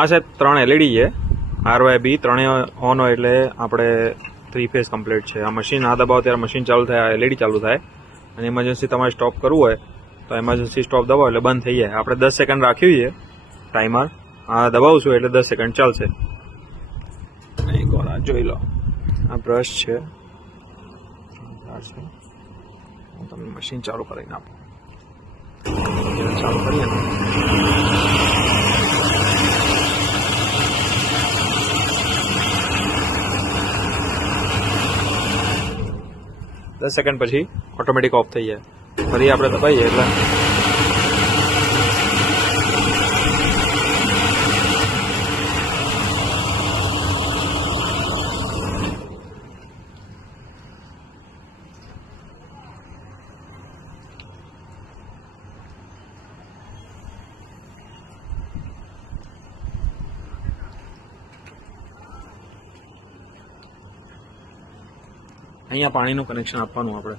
આ સાહેબ 3 LED છે RYB, ત્રણેય ઓન હોય એટલે આપણે 3 ફેઝ કમ્પ્લીટ છે. આ મશીન આ દબાવો ત્યારે મશીન ચાલુ થાય, આ LED ચાલુ થાય, અને ઇમરજન્સી તમારે સ્ટોપ કરવું હોય તો ઇમરજન્સી સ્ટોપ દબાવો એટલે બંધ થઈ જાય. આપણે 10 સેકન્ડ રાખ્યું છે ટાઈમર, આ દબાવશું એટલે 10 સેકન્ડ ચાલશે. એકવાર આ જોઈ લો, આ બ્રશ છે, હું તમને મશીન ચાલુ કરીને આપું. ચાલુ કરીએ ને, 10 સેકન્ડ પછી ઓટોમેટિક ઓફ થઈ જાય. ફરી આપણે દબાઈએ એટલે અહીંયા પાણીનું કનેક્શન આપવાનું આપણે.